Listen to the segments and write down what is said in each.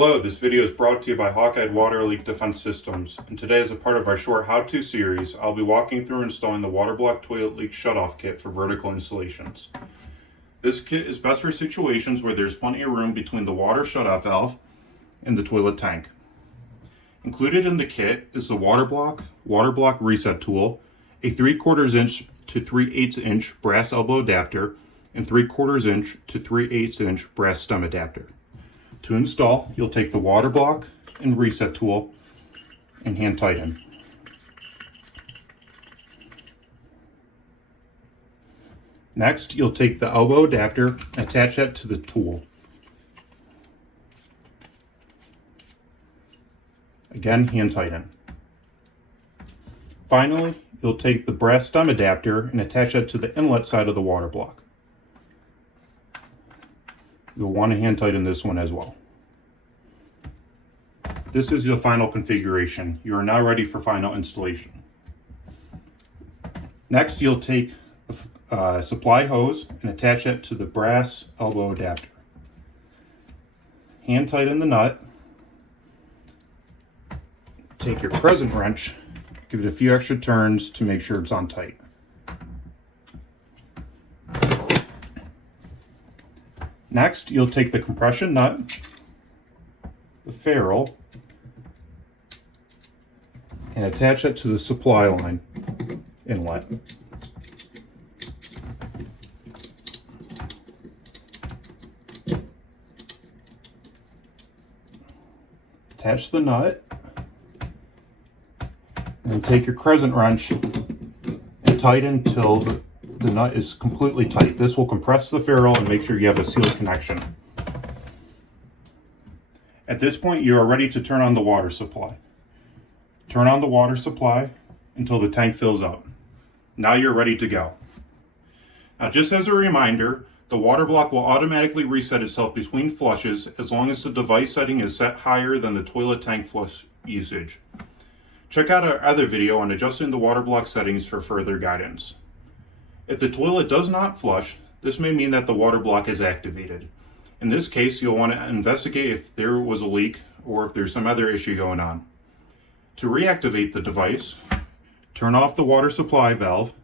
Hello, this video is brought to you by Hawkeye Water Leak Defense Systems, and today as a part of our short how-to series, I'll be walking through installing the water block toilet leak shutoff kit for vertical installations. This kit is best for situations where there's plenty of room between the water shutoff valve and the toilet tank. Included in the kit is the water block reset tool, a 3/4 inch to 3/8 inch brass elbow adapter, and 3/4 inch to 3/8 inch brass stem adapter. To install, you'll take the water block and reset tool and hand tighten. Next, you'll take the elbow adapter and attach that to the tool. Again, hand tighten. Finally, you'll take the brass stem adapter and attach that to the inlet side of the water block. You'll want to hand tighten this one as well. This is the final configuration. You are now ready for final installation. Next, you'll take a supply hose and attach it to the brass elbow adapter. Hand tighten the nut. Take your crescent wrench, give it a few extra turns to make sure it's on tight. Next, you'll take the compression nut, the ferrule, and attach it to the supply line inlet. Attach the nut, and then take your crescent wrench and tighten till the nut is completely tight. This will compress the ferrule and make sure you have a sealed connection. At this point, you are ready to turn on the water supply. Turn on the water supply until the tank fills up. Now you're ready to go. Now, just as a reminder, the water block will automatically reset itself between flushes as long as the device setting is set higher than the toilet tank flush usage. Check out our other video on adjusting the water block settings for further guidance. If the toilet does not flush, this may mean that the water block is activated. In this case, you'll want to investigate if there was a leak or if there's some other issue going on. To reactivate the device, turn off the water supply valve,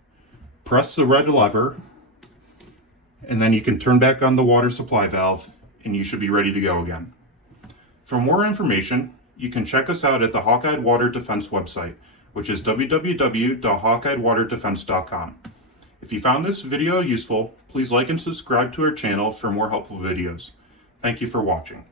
press the red lever, and then you can turn back on the water supply valve and you should be ready to go again. For more information, you can check us out at the Hawkeye Water Defense website, which is www.hawkeyewaterdefense.com. If you found this video useful, please like and subscribe to our channel for more helpful videos. Thank you for watching.